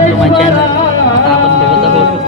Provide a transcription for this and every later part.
To my channel. आता आपण बघत आहोत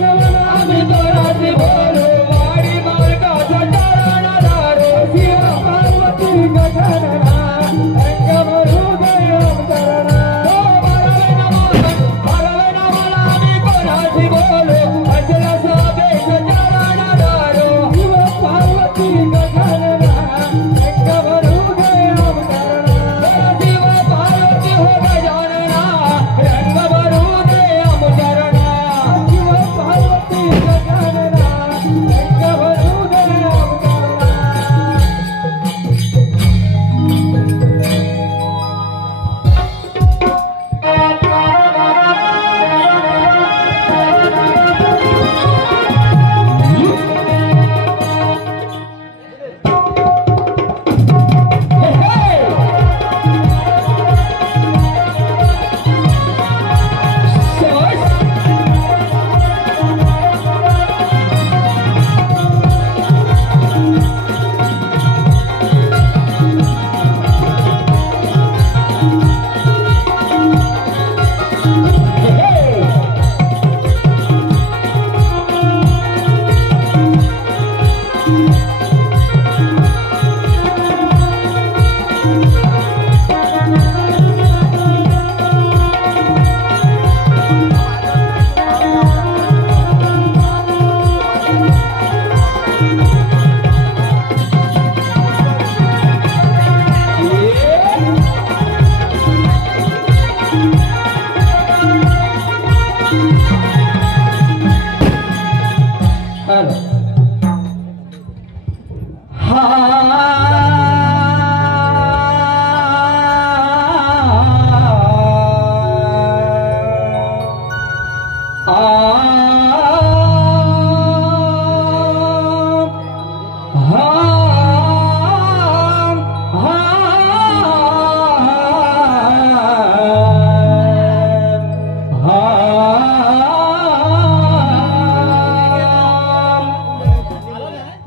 नमन आम्ही तो रात्री बोलू वाडी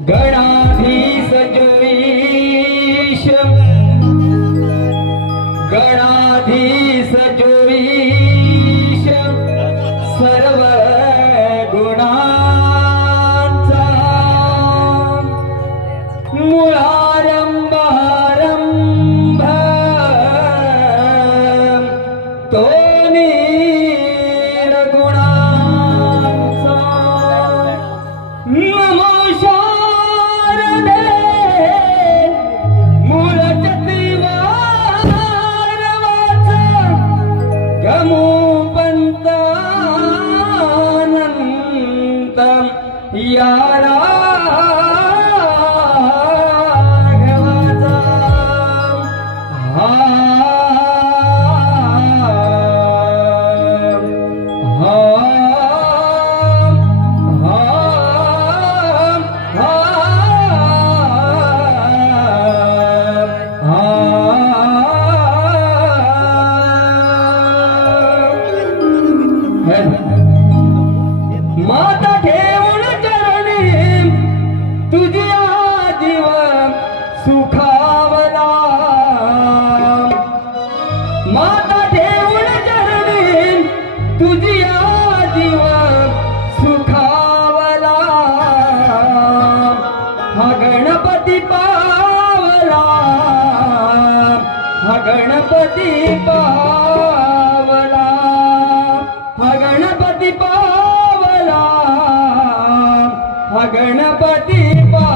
गणाधीश जोईश गणाधीश जोईश सर्व गुणांचा मुळारंभ आरंभ तो निर्गुणांचा नमो या राघवाचा माता ठेवून चरणी तुझ्या जीव सुखावला माता ठेवून चरणी तुझ्या जीव सुखावला हा गणपती पावला हा गणपती पावला हा गणपती पावला हा गणपती पावला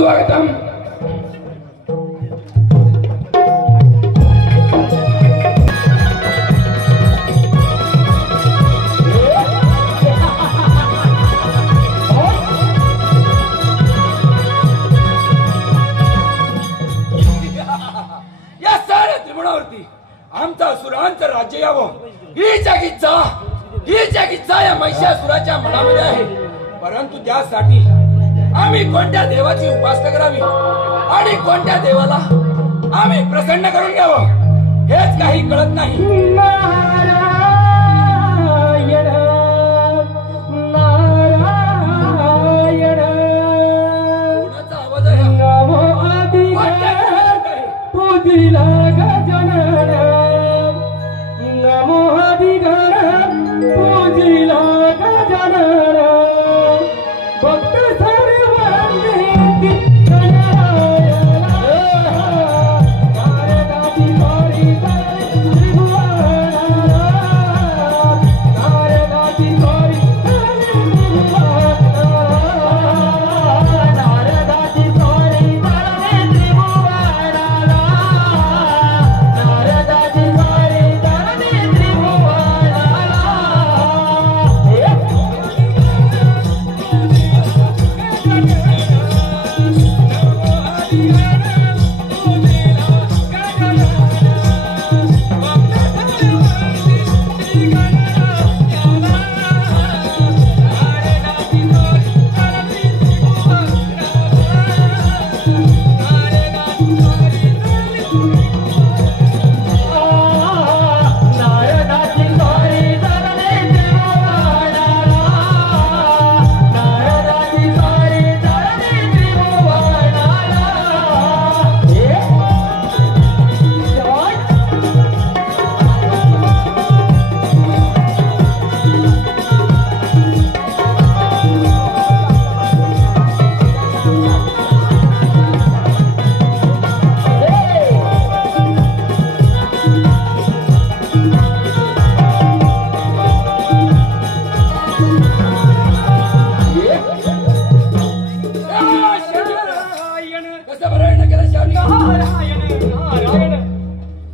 सुस्वागतम. या साऱ्या त्रिभुवनावरती आमचा असुरांचं राज्य यावं ही जागीचा या महिषासुराच्या मनामध्ये आहे. परंतु त्यासाठी आम्ही कोणत्या देवाची उपासना करावी आणि कोणत्या देवाला आम्ही प्रसन्न करून घ्यावं हेच काही कळत नाही. नारायण नारायण कोणाचा आवाज आहे? नमो पुदिला गजानन नमो अधिगर पुदिला गजानन भक्त सर्वांगी नारदाची वारी नारदाची वारी नारदाची वारी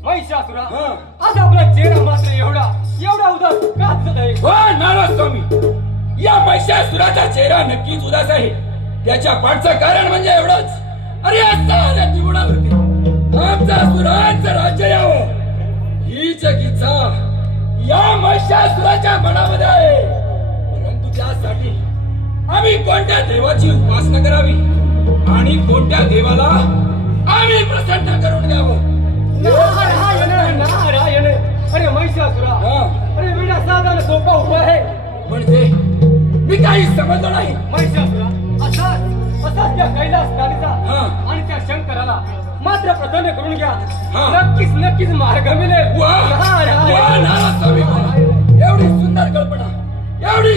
महिषासुरा आज आपला चेहरा मात्र एवढा उदास का दिसत आहे? महाराज स्वामी, या महिषासुराचा चेहरा नक्कीच उदास आहे. त्याच्या पाठचं कारण म्हणजे एवढंच, अरे असं त्रिभुवनावरती आमचा असुरांचं राज्य यावं हीच इच्छा या महिषासुराच्या मनामध्ये आहे. परंतु त्यासाठी आम्ही कोणत्या देवाची उपासना करावी आणि कोणत्या देवाला आम्ही प्रसन्न करून घ्यावं. नारायण नारायण अरे महिषासुरा अरे बेटा साधा सोपा उपाय आहे. म्हणजे मी काही समजलो नाही. महिषासुरा असाच त्या कैलास कालीचा आणि त्या शंकराला मात्र प्रसन्न करून घ्या. नक्कीच मार्ग मिळेल. एवढी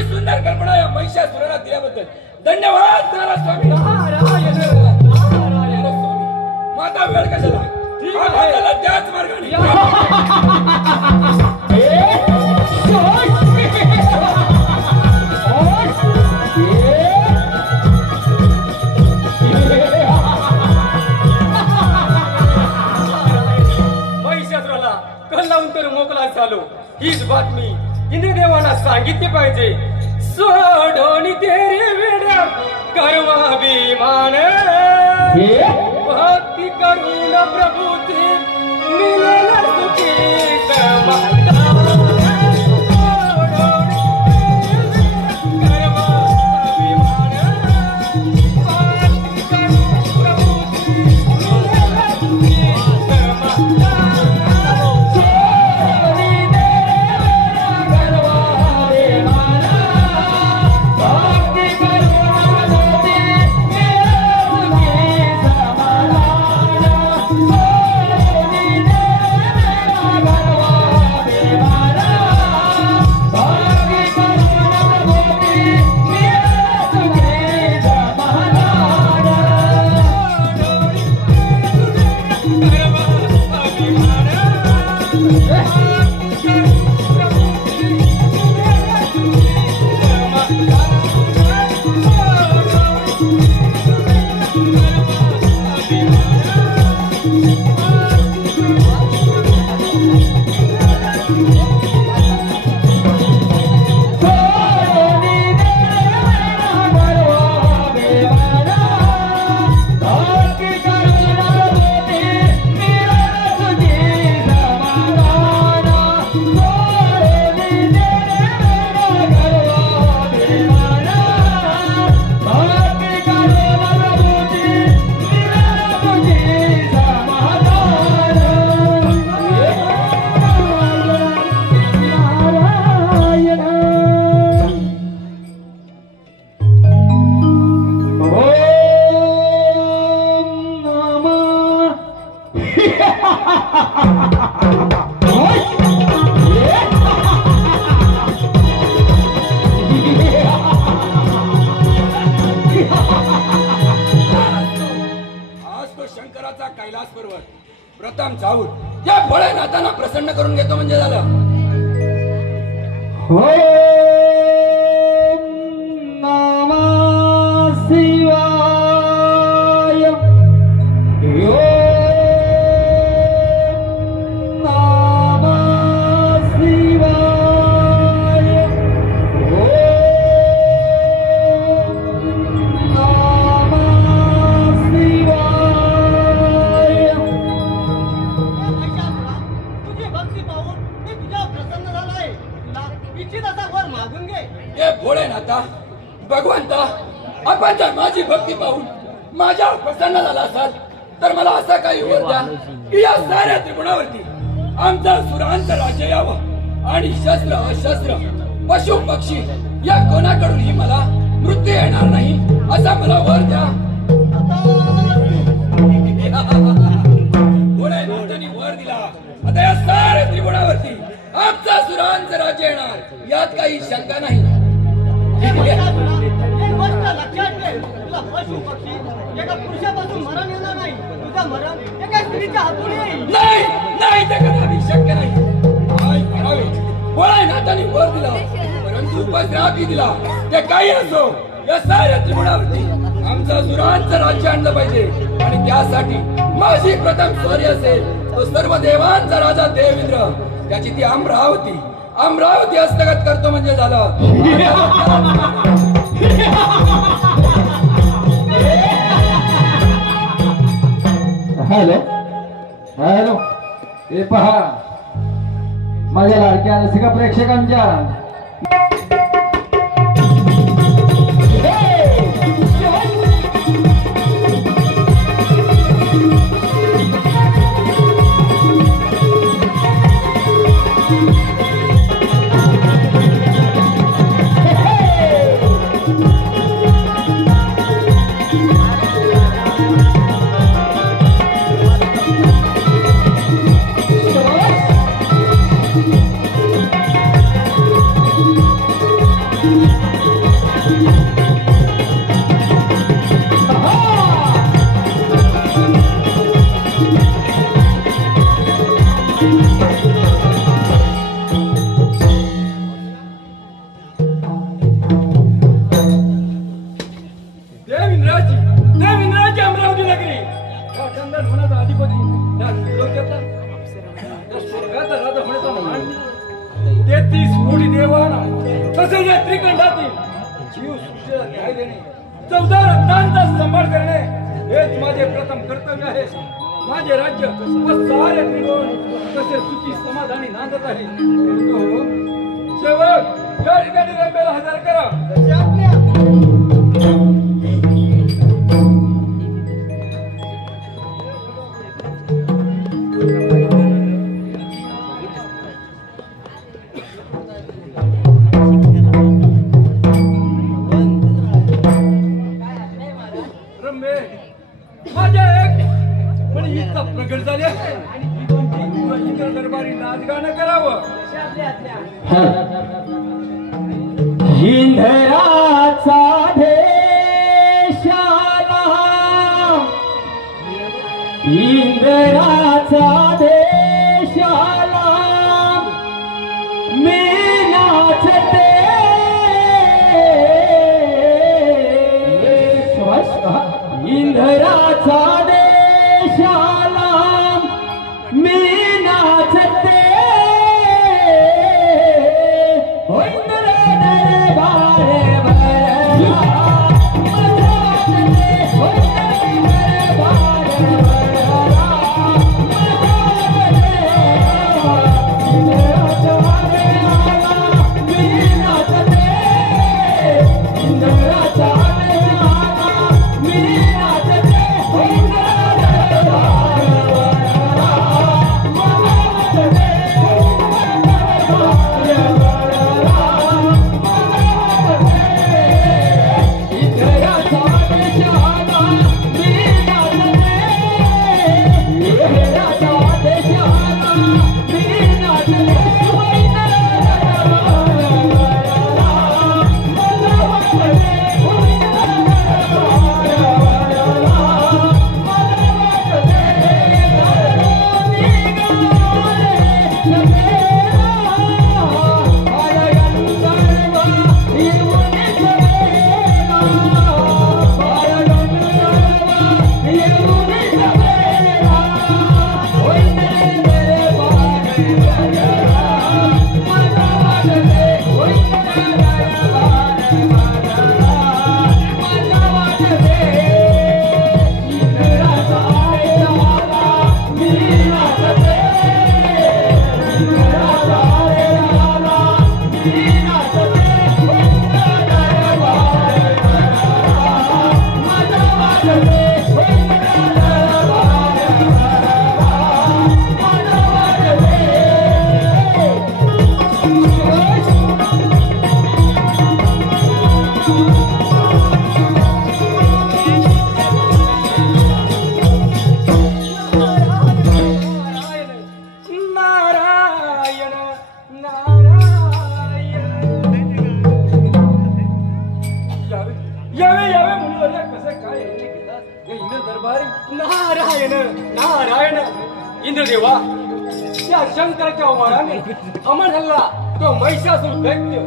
सुंदर कल्पना या महिषासुराला दिल्याबद्दल धन्यवाद नाराज स्वामी. माता वेळ कशाला त्याच मार्गाने महिषासुराला कल लावून तर मोकळा झालो. हीच बातमी इंद्रदेवांना सांगितली पाहिजे. सोडोनी तेरे वेड्या कर्माभिमान भक्ती करून प्रभूती मिळेल सुखी Oh कैलास पर्वत प्रथम जाऊन या भोळेनाथांना प्रसन्न करून घेतो म्हणजे झालं. हो नमः शिवाय. हो नमः शिवाय. हो नमः शिवाय. तुझी भक्ती पाहून मी तुझ्या प्रसन्न झालोय. तुला इच्छित असा वर मागून घे. हे भोळेनाथा भगवंता, आपण जर माझी भक्ती पाहून माझ्यावर प्रसन्न झाला असाल तर मला असा काही वर द्या की या साऱ्या त्रिगुणावरती आमचा सुरांचं राज्य यावं आणि शस्त्र अशस्त्र पशु पक्षी या कोणाकडूनही मला मृत्यू येणार नाही असा मला वर द्या. भोळेनाथांनी वर दिला. आता या साऱ्या त्रिगुणावरती आमचा सुरांचं राज्य येणार यात काही शंका नाही. हे गोष्ट लक्षात ठेव. तुला पशु पक्षी एका पुरुषापासून मरण येणार नाही. तुझं मरण एका स्त्रीच्या हातून येईल. नाही नाही, ते कदापि शक्य नाही. काय करावे? भोळेनाथांनी वर दिला परंतु उपद्रावही दिला. ते काही असो, या साऱ्या त्रिगुणावरती आमचं सुरांचं राज्य आणलं पाहिजे आणि त्यासाठी माझी प्रथम स्वर्य असेल तो सर्व देवांचा राजा देवेंद्र, त्याची ती अमरावती हस्तगत करतो म्हणजे झालं. हॅलो हॅलो, हे पहा माझ्या लाडक्या रसिक प्रेक्षकांच्या देवेंद्राची अमरावती नगरी या खंडन होण्याचा अधिपती, या त्रिलोक्याचा, या स्वर्गाचा राजा होण्याचा मान 33 कोटी देवांना तसेच या त्रिखंडातील जीव सृष्टीला न्याय देणे, 14 रत्नांचा सांभाळ करणे हेच माझे प्रथम कर्तव्य आहे. माझे राज्य व सारे त्रिकोण तसे सुखी समाधानी नांदत आहे. सेवक या ठिकाणी रंबेला हजर करा. रंबे, माझ्या एक पण इतका प्रगट झाले इंद्र दरबारी नाचगाणं करावं. इंद्राचा देशाला, इंद्राचा देशाला मी नाचते. इंद्राचा देशाला मी नाचते. इंद्र दरबार यावे यावे मुनिवर्य कसं काय हे घेतात हे इंद्र दरबारी नारायण नारायण इंद्रदेवा त्या शंकराच्या वराने अमर झाला तो महिषासूर दैत्य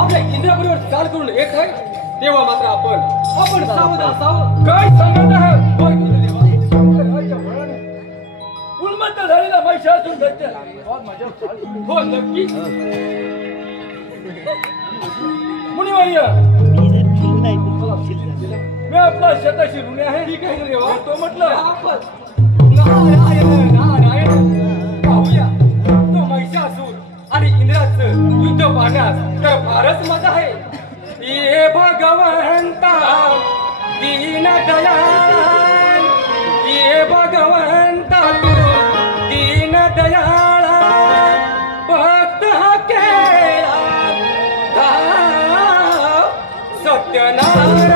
आपल्या इंद्राबरोबर चाल करून येत आहे तेव्हा मात्र आपण सावध असावं. काय सांगत आहात होय इंद्रदेवा. शंकराच्या वराने उन्मत्त झालेला महिषासूर दैत्य माझ्या हो नक्की मुनिवर्य मी जर फिरू नाही तर मी आपला शताशी ऋणी आहे ठीक आहे इंद्रदेवा. तो म्हटलं आपण नारायण नारायण पाहूया तो महिषासूर आणि इंद्राचं युद्ध पाहण्यास तर फारच मजा आहे. ये भगवंता दीन दयाळ ये भगवंता तू दीन दयाळ भक्त हा केला सत्यनारायण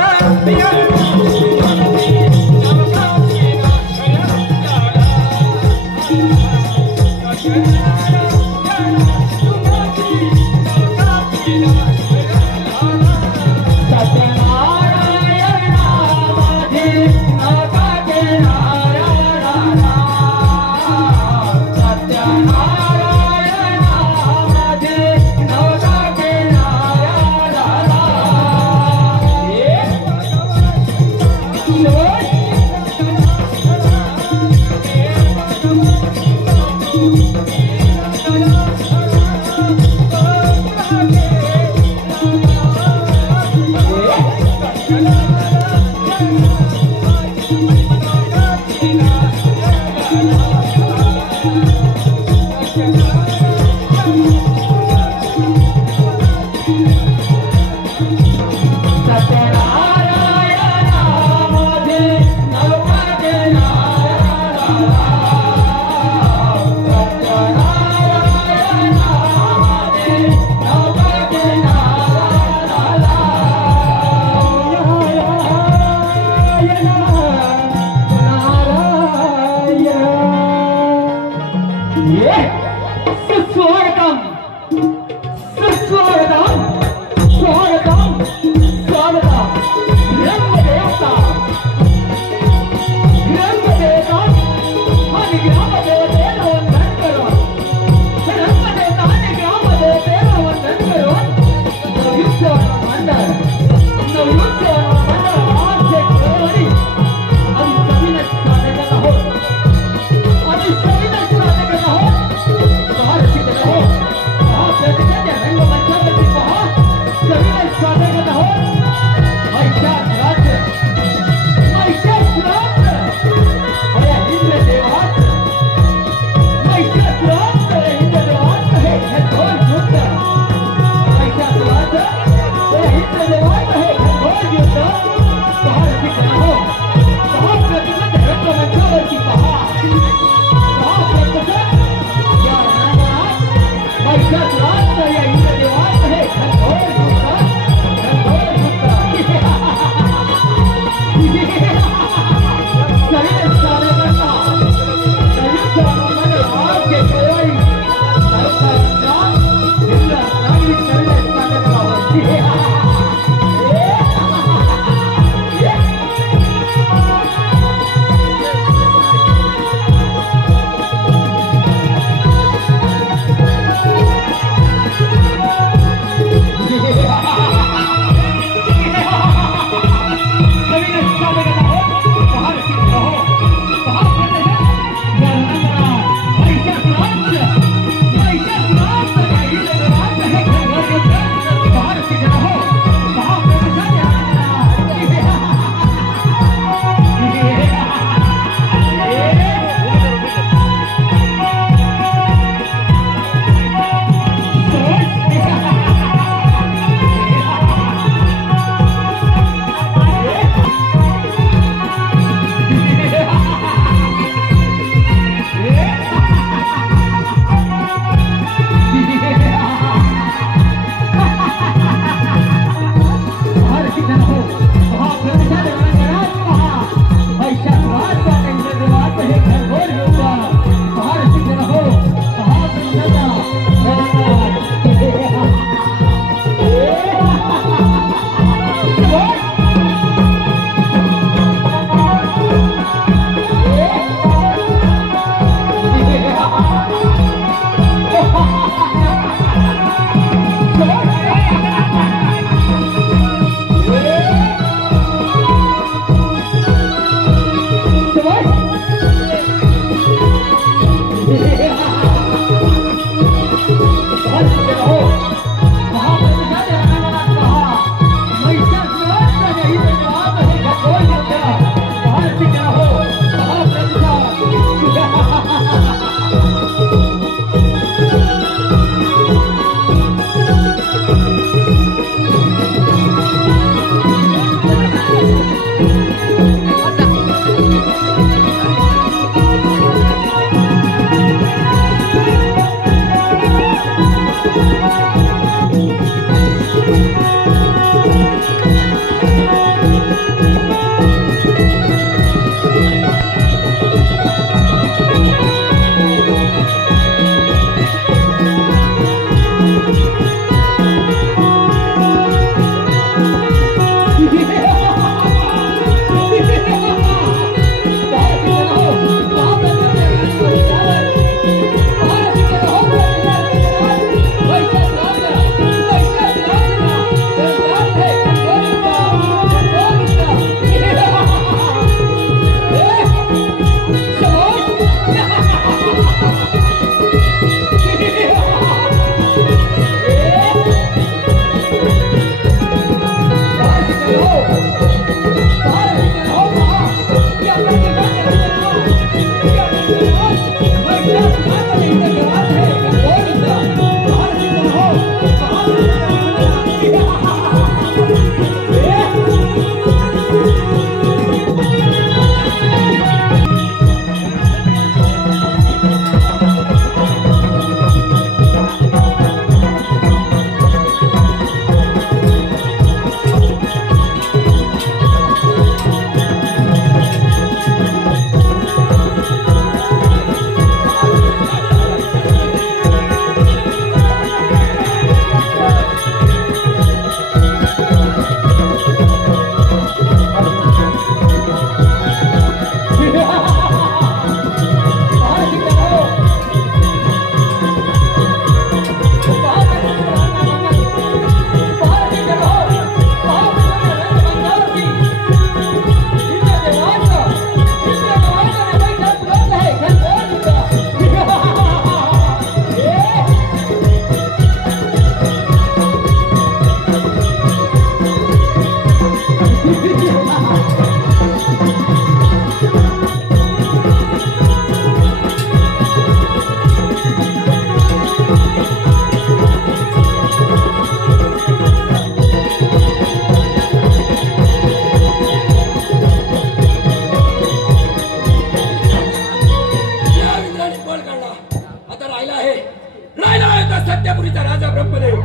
सत्यपुरीचा राजा ब्रह्मदेव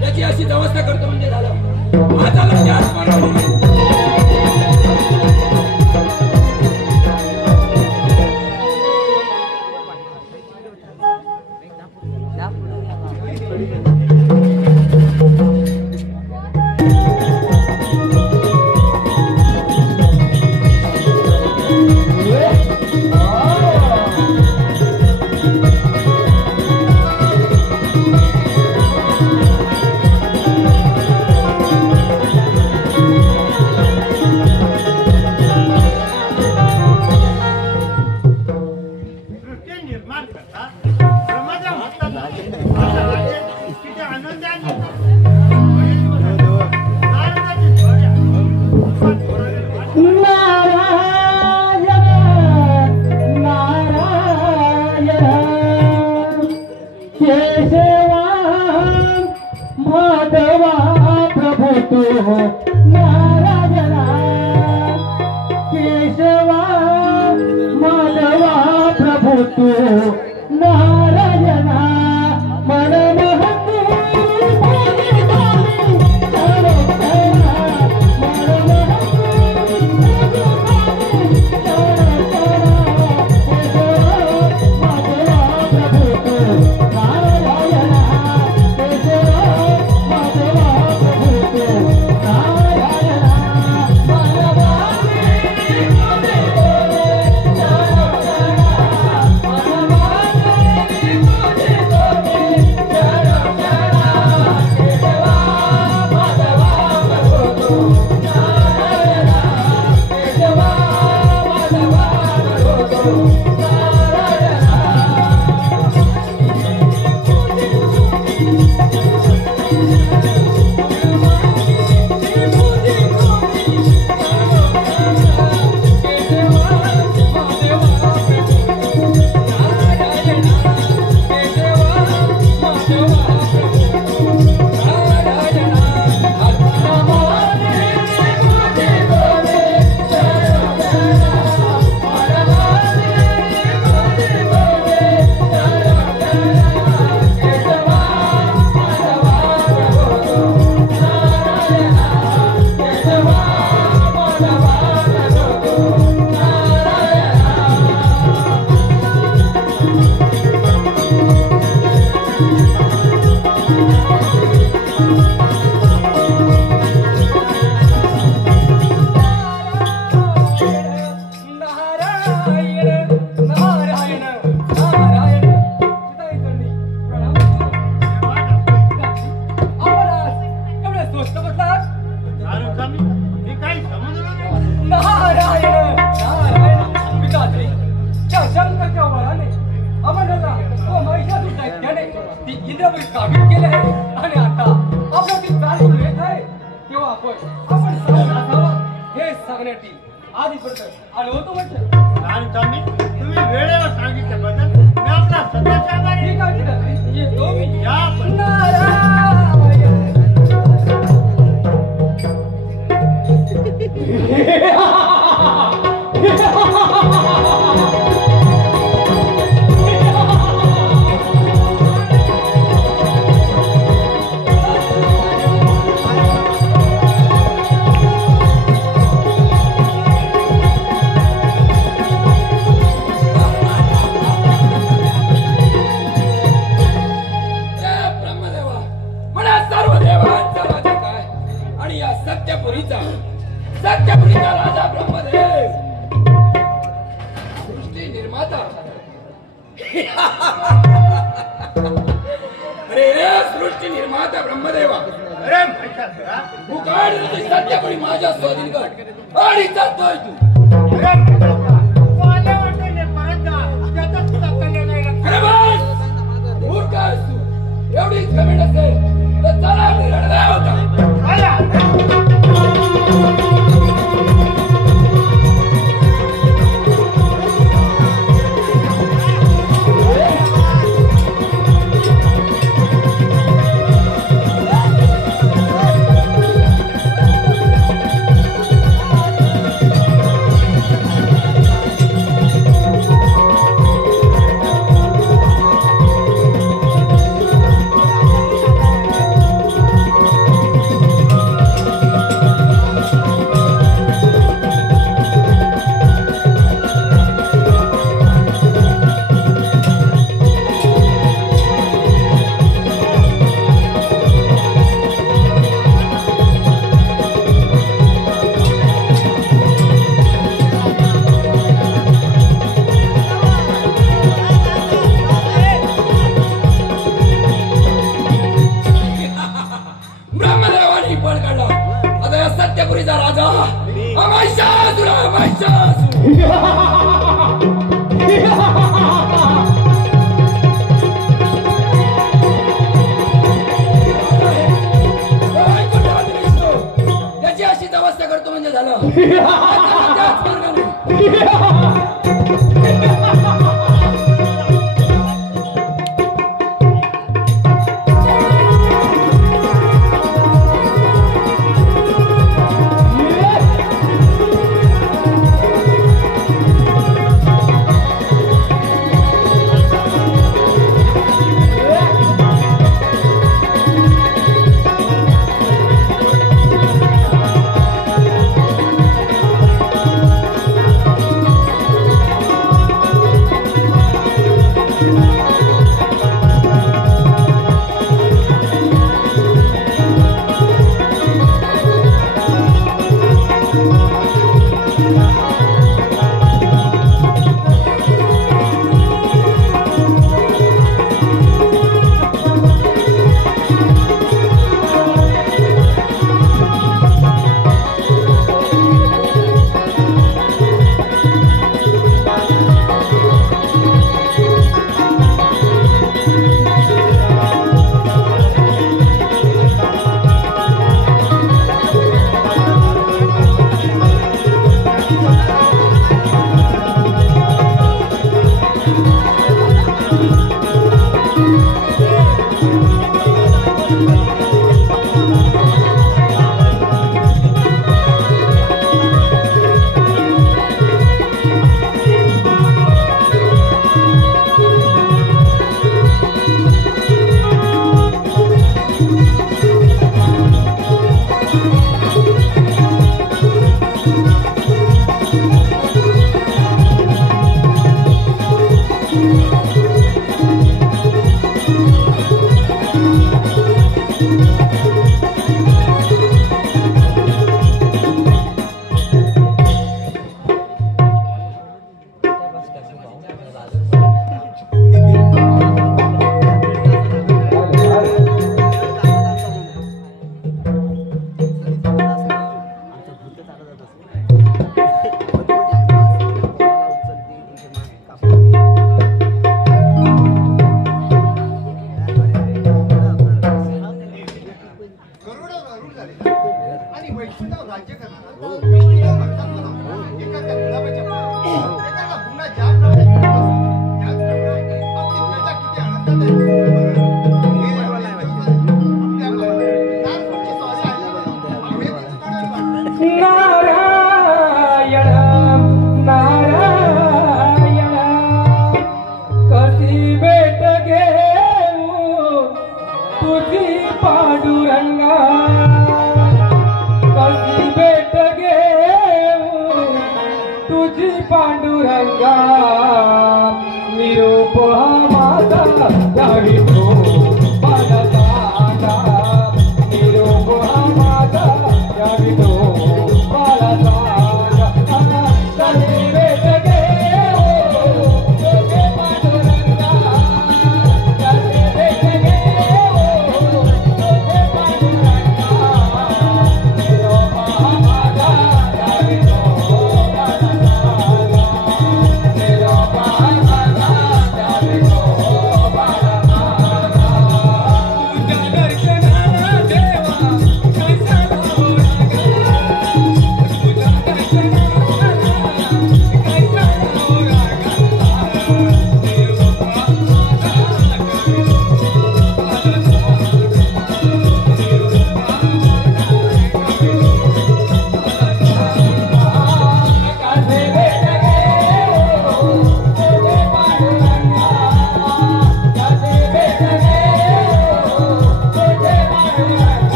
त्याची अशी व्यवस्था करतो म्हणजे झालं. आता लक्ष एवढी महिषासुरा महिषासुर त्याची अशीच अवस्था करतो म्हणजे झालं. त्याच मार्गाने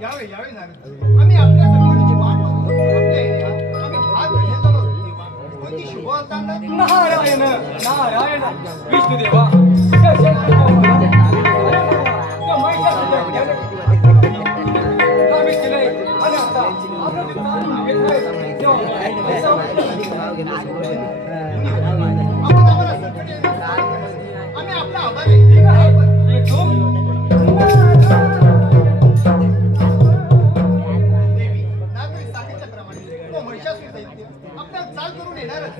यावे यावे नारद आम्ही आपल्या सर्वांची वाट बघतो आपल्या येण्यात आम्ही भाग घेतलेलो होतो तेव्हा कोणती शुभ असताना नारायण नारायण विष्णुदेवा त्या शंकराच्या त्या महिषासुराच्या आम्ही केलंय आणि आता आपलं ते चालून घेत आहे तेव्हा आपण आम्हाला संकट येणार आम्ही आपला आभार आहे ठीक आहे एकदम देवी नागरी सांगितल्याप्रमाणे तो महिषासुर दैत्य आपल्याला चाल करून येणारच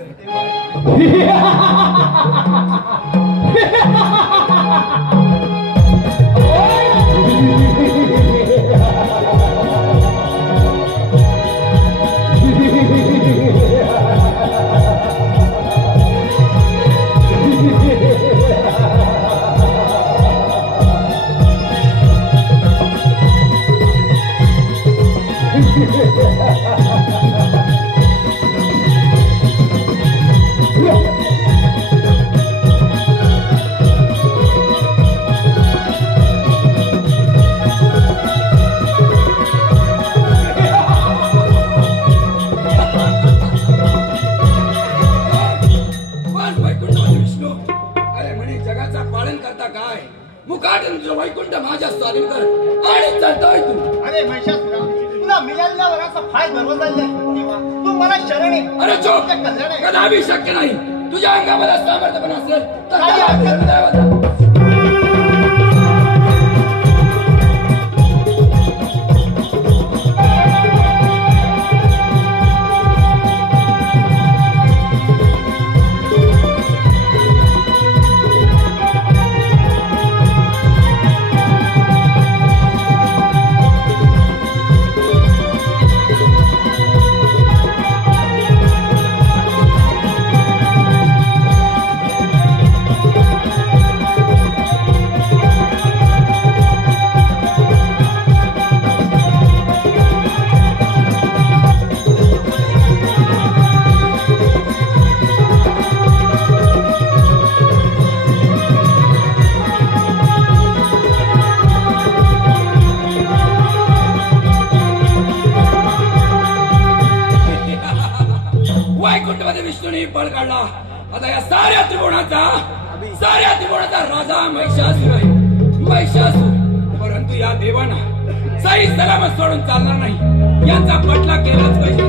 वैकुंठ माझ्या स्वाधीन कर आणि चालतोय तू. अरे महिषासुरा तुला मिळालेल्या वराचा फाय गर्व झाला तेव्हा तू मला शरण आहे अरे चोप कल्याण आहे कदापि शक्य नाही. तुझ्या अंगामध्ये सामर्थ्य पण असेल तर काही काय हरकत अडचण नाही. वैकुंठमध्ये विष्णूने बळ काढला. आता या साऱ्या त्रिभुवनाचा राजा महिषासुर आहे. महिषासुर परंतु या देवांना सही सलामत सोडून चालणार नाही. यांचा पटला केलाच पाहिजे.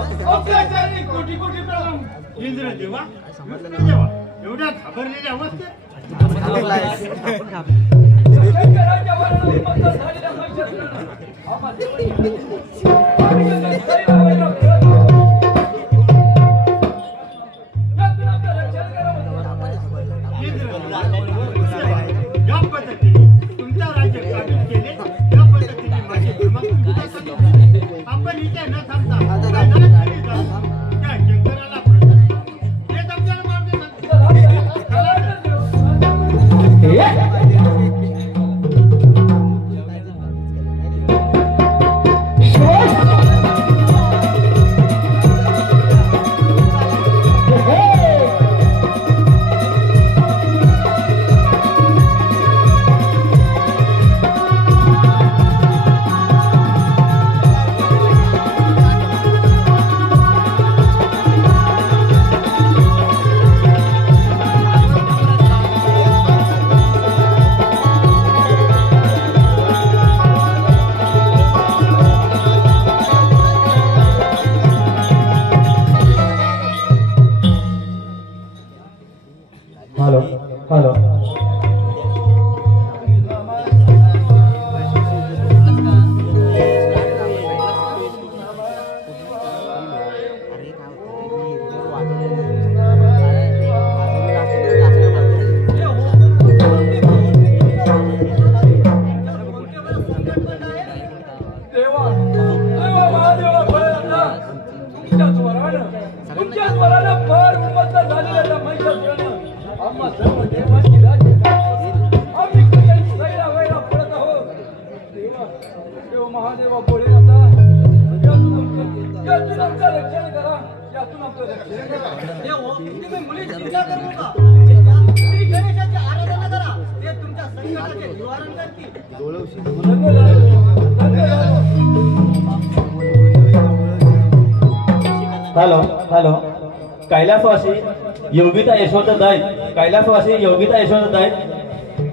कोटी कोटी प्रणाम. इंद्र देवा एवढ्या घाबरलेल्या अवस्थेत शंकराच्या वराने मस्त झालेल्या महिषासुरानं आम्हा या पद्धतीने तुमच्या राज्य काबीज केले या पद्धतीने माझे आपण इथे न थांबता त्या शंकराला हे तुमच्याला मार्ग हॅलो हॅलो देवा देवा महादेवा भोलेनाथा तुमच्याच वरानं फार उन्मत्त झालेल्या त्या महिषासुरानं आम्हा सर्व देवांची राज्य आम्ही कधी सैरा वैरा पडत आहोत. देवा देव महादेवा भोलेनाथा यातून आमचं रक्षण करा. यातून आमचं रक्षण करा. तुम्ही मुली चिंता करू नका. श्री गणेशाची आराधना करा. ते तुमच्या संकटाचे निवारण करतील. हॅलो हॅलो कैलासवासी योगिता यशवंत दैत कैलासवासी योगिता यशवंत दैत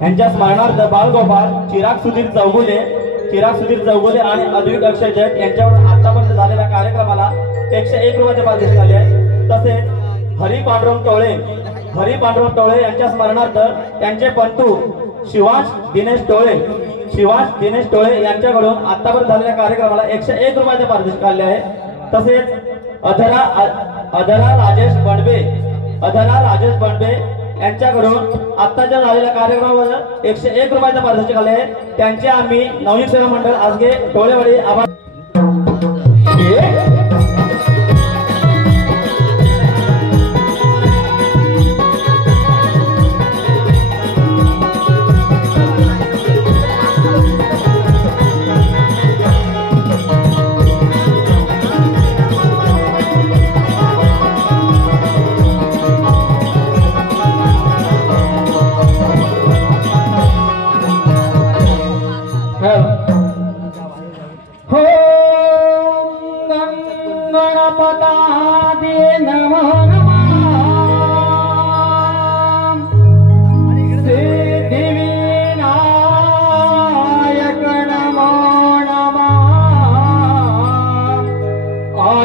यांच्या स्मरणार्थ बालगोपाल चिराग सुधीर चौगुले आणि अद्विक अक्षय जैत यांच्यावर आतापर्यंत झालेल्या कार्यक्रमाला 101 रुपयाचे पारितोषिक आले आहे. तसेच हरी पांडुरंग टोळे यांच्या स्मरणार्थ त्यांचे पंतू शिवांश दिनेश टोळे यांच्याकडून आतापर्यंत झालेल्या कार्यक्रमाला 101 रुपयाचे पारितोषिक आले आहे. तसेच अधरा राजेश बनबे यांच्याकडून आत्ताच्या झालेल्या कार्यक्रमावर 101 रुपयाचे पारितोषिक आले आहे. त्यांचे आम्ही नवयुग सेवा मंडळ आजगे टोळेवाडी आभार.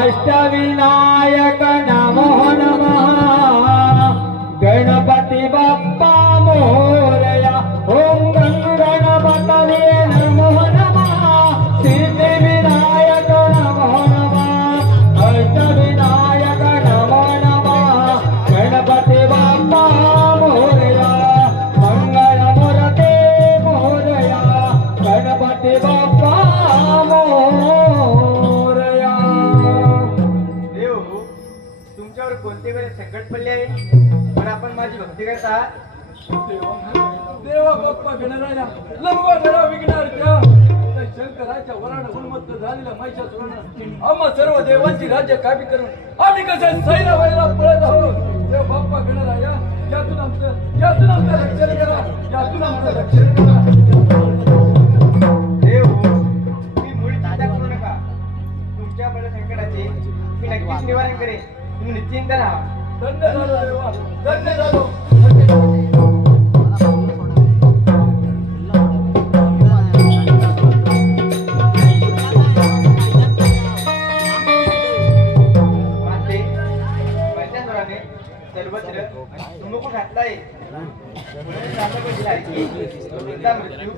अष्टविनायक नमो नमः. गणपती बाप्पा मोरया. ओम गणपतये नमो नमः. सिद्धिविनायक नमो नमः. अष्टविनायक नमो नमः. गणपती बाप्पा मोरया. मंगलमूर्ते मोरया. गणपती बाप्पा कोणते वेळे संकट पडले आहे पण आपण माझी भक्ती करता. देवा बाप्पा गणराया लंबा धरा विघ्नार्था. शंकराच्या वरानं उन्मत्त झालेल्या महिषासुरानं आम्हा सर्व देवांची राज्य काबी करून आम्ही कसे सैरा वैरा पळत आहोत. देव बाप्पा गणराया यातून आमचं रक्षण करा. यातून आमचं रक्षण करा. देव तुम्ही मुळी चिंता करू नका. तुमच्या बळ संकटाचे मी नक्कीच निवारण करेन. तुम्ही निश्चिंत राहा. धन्य झालो देवा. धन्य झालो. सर्वत्र तुमको घातलाय मृत्यू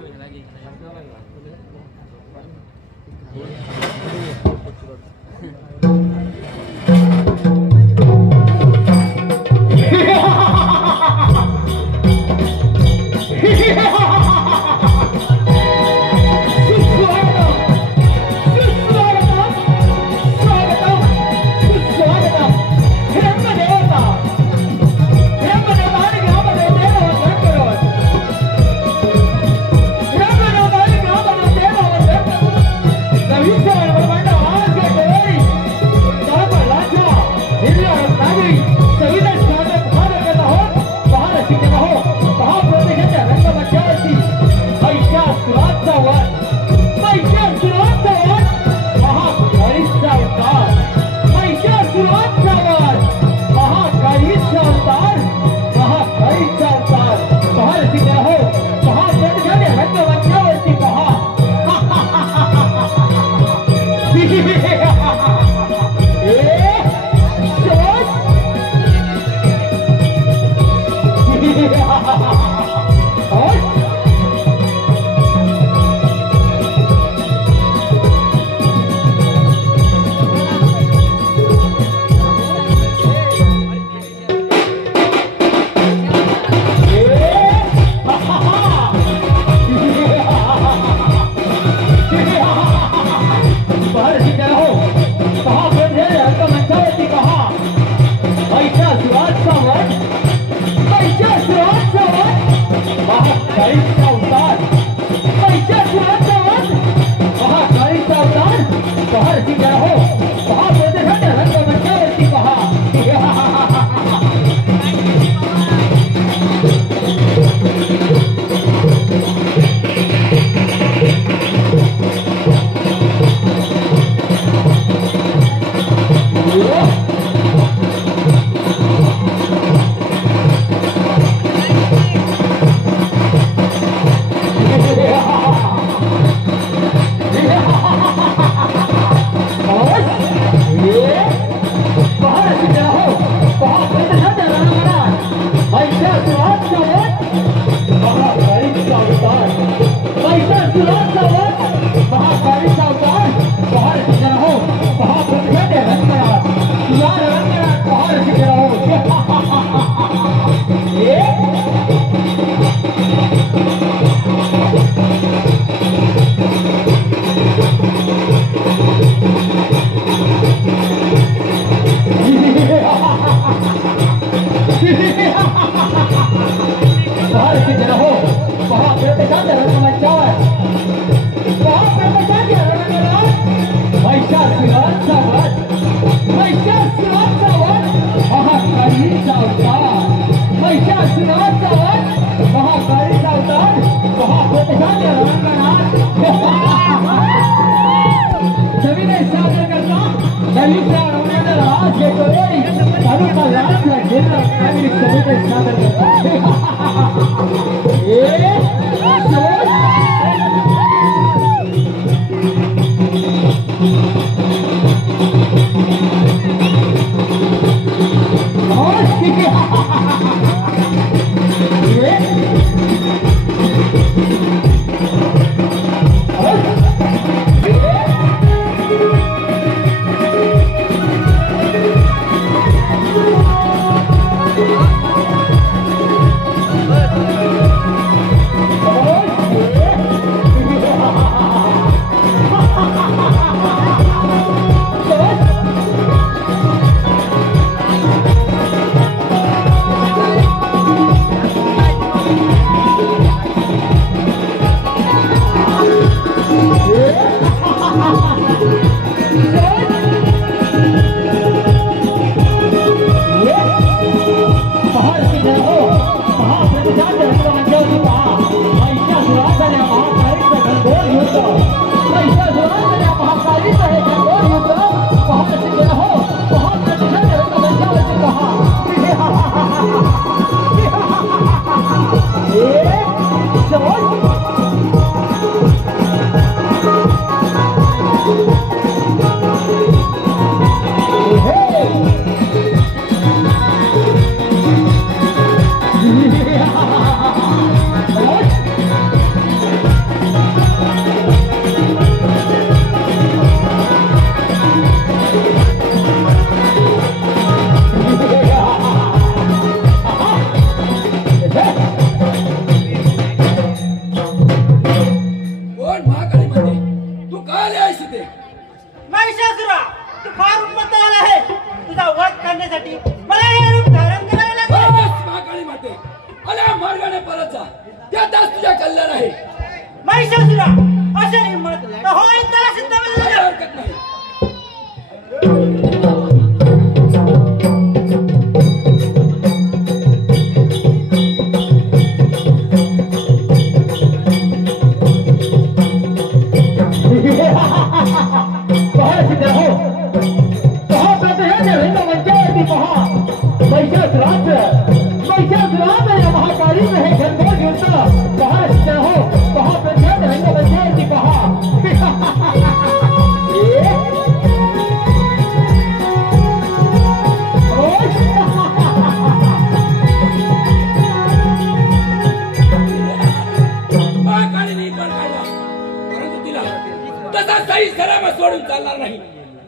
एकही सराम सोडून चालणार नाही.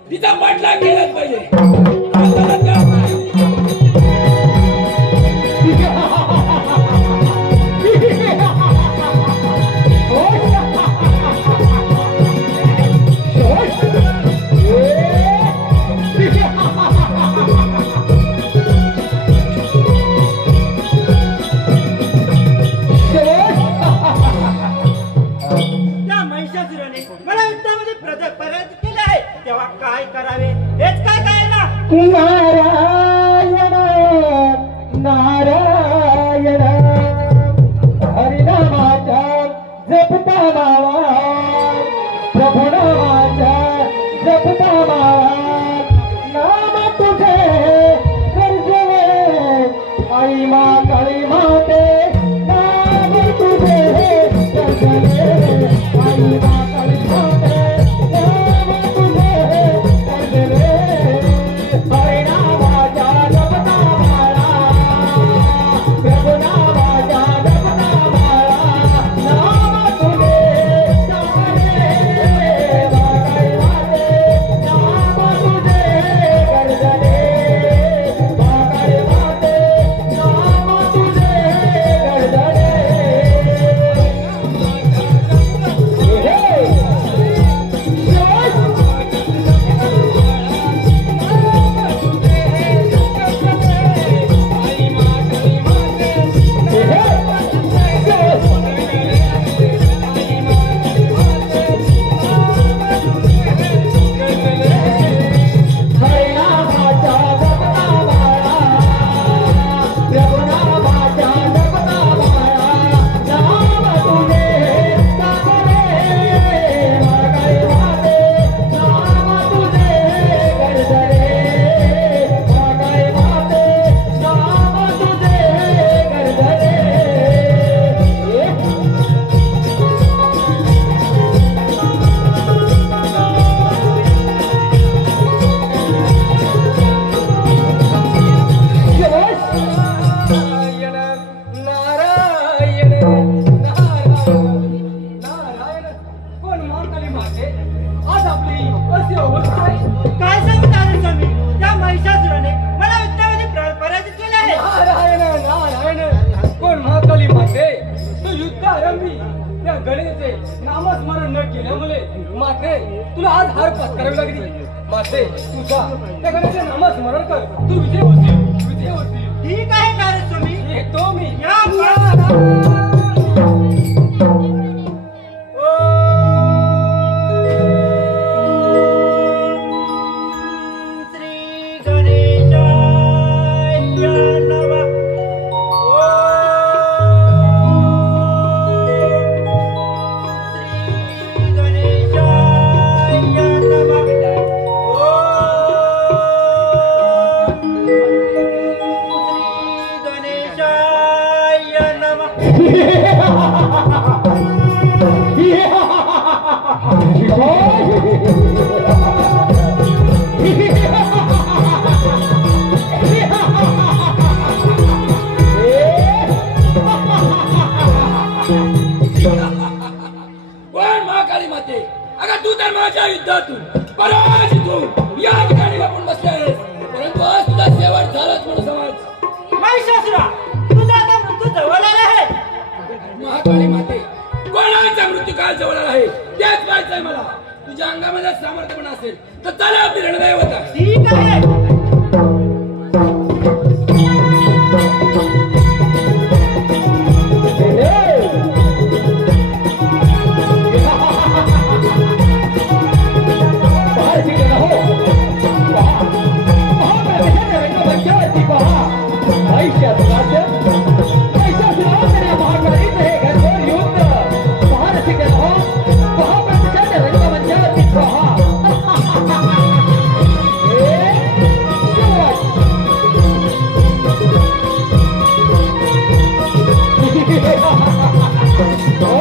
तिचा पाठलाग केलाच पाहिजे. हाताला द्या. त्या महिषासुराने मला युद्धामध्ये पराजित केले आहे. तेव्हा काय करावे हेच काय कळेना. नारायण नारायण हरिनामाचा जपता मावा प्रभू नामाचा जपता मावा नाम तुझे कर्जवे आई मा काळी माते नाम तुझे कर्जवे आई मा काळी माते नाम तुझे कर्जवे हरिनामाचा जपता माळा प्रभू नामाचा जपता माळा नाम तुझे कर्जवे मा काळी माते नाम तुझे कर्जवे मा काळी माते नाम तुझे कर्जवे हरिनामाचा जपता माळा प्रभू नामाचा जपता माळा नाम तुझे कर्जवे मा काळी माते नाम तुझे कर्जवे मा काळी माते नाम तुझे कर्जवे नारायण नारायण नारायण नारायण. कोण महाकाली माते आज आपली अशी अवस्था आहे. काय सांगू नारायण स्वामी. त्या महिषासुराने मला युद्धामध्ये पराजित केले आहे. नारायण नारायण. कोण महाकाली माते तू युद्ध आरंभी त्या गणेचे नामस्मरण न केल्यामुळे माते तुला आज हार पत्करावी लागली. माते तुझा त्या गणेचे नामस्मरण कर. तू विजय होतील विजय होतील. ठीक आहे नारायण स्वामी. येतो मी. या श्री गणेशाय नमः. श्री गणेशाय नमः. श्री गणेशाय नमः. कोण महाकाली माते. अगं तू तर माझ्या युद्धातून पराजित होऊन या ठिकाणी लपून बसले आहेस. परंतु आज तुझा शेवट झालाच म्हणून समज. महिषासुरा तुझा आता मृत्यू जवळ आला आहे. महाकाली माते कोणाचा मृत्यू काळ जवळ आला आहे तेच पाहायचंय मला. तुझ्या अंगामध्ये सामर्थ्य पण असेल तर चला आपली रणदैवता. ठीक आहे. Oh